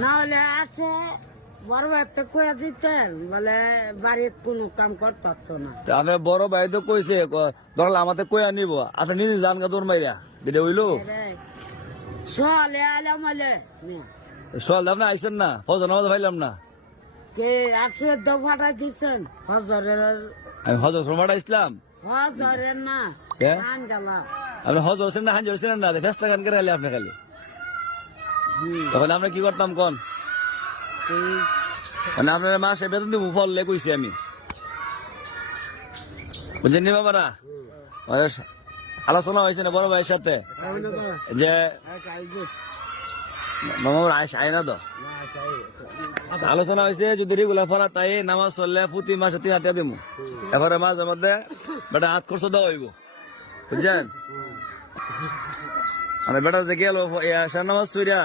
না হলে আছে বড় ভাইতে কয়ে দিতেন বলে বাড়ির কোনো কাম করতে না। আমি বড় ভাই তো কইছে ধরলে আমাদের কইয়া নিব আপনি নিজে জান গা দৌড় মাইরা যেটা হইলো সলে আলাম হলে সোয়াল আপনি আইসেন না ফজর নামাজ পাইলাম না কে 800 দফাটা দিচ্ছেন হজরের আমি হজর সোমাটা ইসলাম হজরের না কে? আঞ্জালা আপনি হজর হোসেন না হাঞ্জর হোসেন না ফেস্তা গান করে আপনি খালি তখন আমরা কি করতাম কোন মানে আপনার মাসে বেতন দিব ফললে কইছি আমি বুঝছেন নি বাবারা আলোচনা হয়েছে না বড় ভাইয়ের সাথে যে মামা আয় না তো আলোচনা হয়েছে যদি রেগুলার ফরা তাই নামাজ চললে প্রতি মাসে 3,000 টাকা দিব এবারে মাঝের মধ্যে বেটা হাত খরচ দেওয়া হইব বুঝছেন মানে বেটা যে গেল নামাজ চুরিয়া